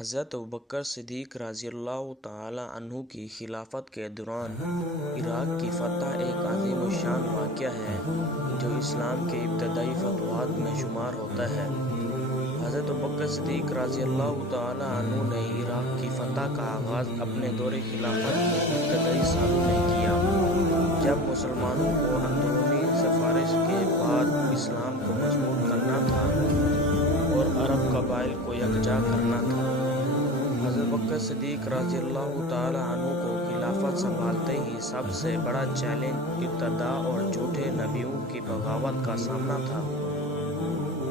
حضرت ابوبکر صدیق رضی اللہ تعالی عنہ کی خلافت کے دوران عراق کی فتح ایک عظیم الشان واقعہ ہے جو اسلام کے ابتدائی فتوحات میں شمار ہوتا ہے۔ حضرت ابوبکر صدیق رضی اللہ تعالی عنہ نے عراق کی فتح کا آغاز اپنے دور خلافت کی ابتدائی سالوں میں کیا، جب مسلمانوں کو اندرونی سفارش کے بعد اسلام کو مضبوط کرنا تھا اور عرب قبائل کو یکجا کرنا تھا۔ حضرت ابوبکر صدیق رضی اللہ تعالی عنہ کو خلافت سنبھالتے ہی سب سے بڑا چیلنج ابتداء اور جھوٹے نبیوں کی بغاوت کا سامنا تھا۔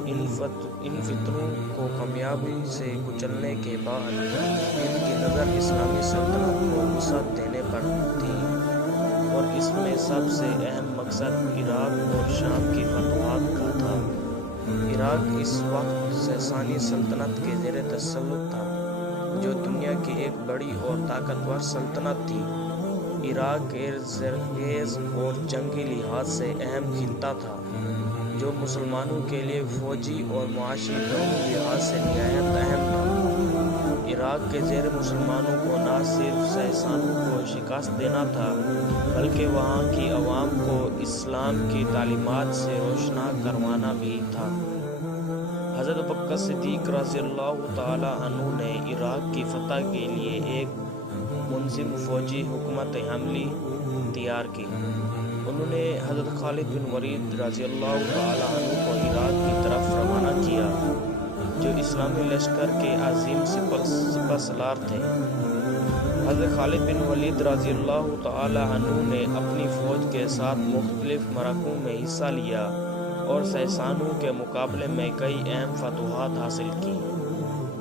ان فتنوں کو کامیابی سے کچلنے کے بعد ان کی نظر اسلامی سلطنت کو وسعت دینے پر تھی، اور اس میں سب سے اہم مقصد عراق اور شام کی فتوحات کا تھا۔ عراق اس وقت ساسانی سلطنت کے زیر تسلط تھا، جو دنیا کی ایک بڑی اور طاقتور سلطنت تھی۔ عراق ایک زرخیز اور جنگی لحاظ سے اہم خطہ تھا، جو مسلمانوں کے لیے فوجی اور معاشی دونوں لحاظ سے نہایت اہم تھا۔ عراق کے زیر مسلمانوں کو نہ صرف ساسانوں کو شکست دینا تھا، بلکہ وہاں کی عوام کو اسلام کی تعلیمات سے روشنا کروانا بھی تھا۔ حضرت ابوبکر صدیق رضی اللہ تعالی عنہ نے عراق کی فتح کے لیے ایک منظم فوجی حکمت عملی تیار کی۔ انہوں نے حضرت خالد بن ولید رضی اللہ تعالی عنہ کو عراق کی طرف روانہ کیا، جو اسلامی لشکر کے عظیم سپہ سالار تھے۔ حضرت خالد بن ولید رضی اللہ تعالی عنہ نے اپنی فوج کے ساتھ مختلف معرکوں میں حصہ لیا اور ساسانوں کے مقابلے میں کئی اہم فتوحات حاصل کی۔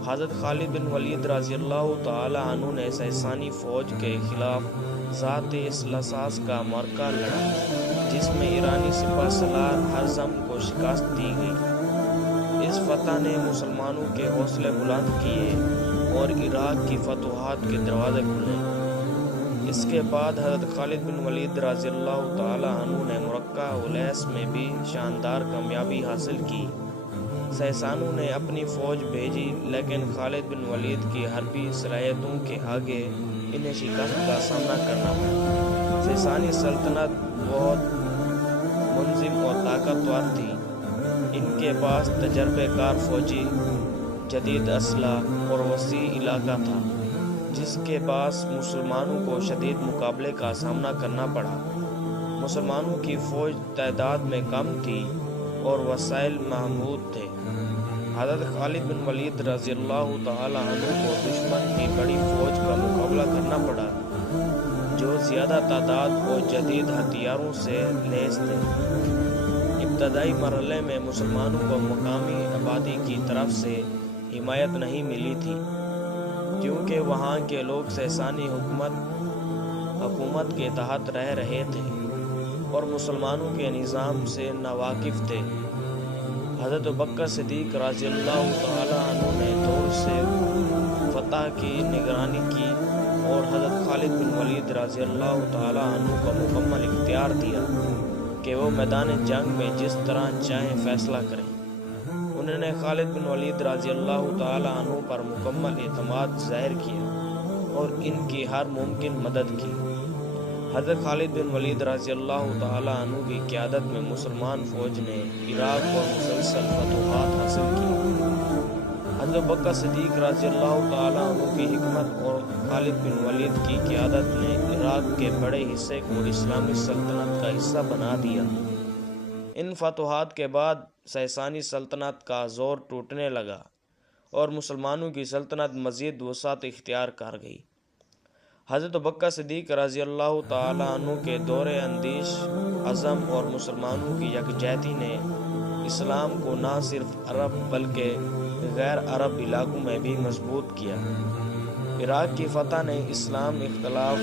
حضرت خالد بن ولید رضی اللہ تعالی عنہ نے ساسانی فوج کے خلاف ذات لساس کا معرکہ لڑا، جس میں ایرانی سپہ سالار ہرزم کو شکست دی گئی۔ اس فتح نے مسلمانوں کے حوصلے بلند کیے اور عراق کی فتوحات کے دروازے کھلے۔ اس کے بعد حضرت خالد بن ولید رضی اللہ تعالی عنہ نے معرکہ اولیس میں بھی شاندار کامیابی حاصل کی۔ ساسانوں نے اپنی فوج بھیجی، لیکن خالد بن ولید کی حربی صلاحیتوں کے آگے انہیں شکست کا سامنا کرنا پڑا۔ ساسانی سلطنت بہت منظم اور طاقتور تھی۔ ان کے پاس تجربہ کار فوجی، جدید اسلحہ اور وسیع علاقہ تھا، جس کے باعث مسلمانوں کو شدید مقابلے کا سامنا کرنا پڑا۔ مسلمانوں کی فوج تعداد میں کم تھی اور وسائل محدود تھے۔ حضرت خالد بن ولید رضی اللہ تعالی عنہ کو دشمن کی بڑی فوج کا مقابلہ کرنا پڑا، جو زیادہ تعداد اور جدید ہتھیاروں سے لیس تھے۔ ابتدائی مرحلے میں مسلمانوں کو مقامی آبادی کی طرف سے حمایت نہیں ملی تھی، کیونکہ وہاں کے لوگ ساسانی حکومت کے تحت رہ رہے تھے اور مسلمانوں کے نظام سے ناواقف تھے۔ حضرت ابوبکر صدیق رضی اللہ تعالی عنہ نے دور سے فتح کی نگرانی کی اور حضرت خالد بن ولید رضی اللہ تعالی عنہ کو مکمل اختیار دیا کہ وہ میدان جنگ میں جس طرح چاہیں فیصلہ کریں۔ انہوں نے خالد بن ولید رضی اللہ تعالی عنہ پر مکمل اعتماد ظاہر کیا اور ان کی ہر ممکن مدد کی۔ حضرت خالد بن ولید رضی اللہ تعالی عنہ کی قیادت میں مسلمان فوج نے عراق پر مسلسل فتوحات حاصل کی۔ حضرت ابوبکر صدیق رضی اللہ تعالی عنہ کی حکمت اور خالد بن ولید کی قیادت نے عراق کے بڑے حصے کو اسلامی سلطنت کا حصہ بنا دیا۔ ان فتوحات کے بعد ساسانی سلطنت کا زور ٹوٹنے لگا اور مسلمانوں کی سلطنت مزید وسعت اختیار کر گئی۔ حضرت ابوبکر صدیق رضی اللہ تعالی عنہ کے دور اندیش عزم اور مسلمانوں کی یکجہتی نے اسلام کو نہ صرف عرب بلکہ غیر عرب علاقوں میں بھی مضبوط کیا۔ عراق کی فتح نے اسلام اختلاف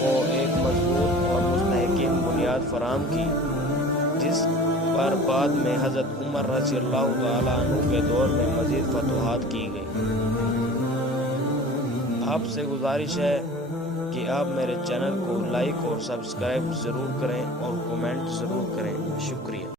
کو ایک مضبوط اور مستحکم بنیاد فراہم کی، جس پر بعد میں حضرت عمر رضی اللہ تعالی عنہ کے دور میں مزید فتوحات کی گئی۔ آپ سے گزارش ہے کہ آپ میرے چینل کو لائک اور سبسکرائب ضرور کریں اور کومنٹ ضرور کریں۔ شکریہ۔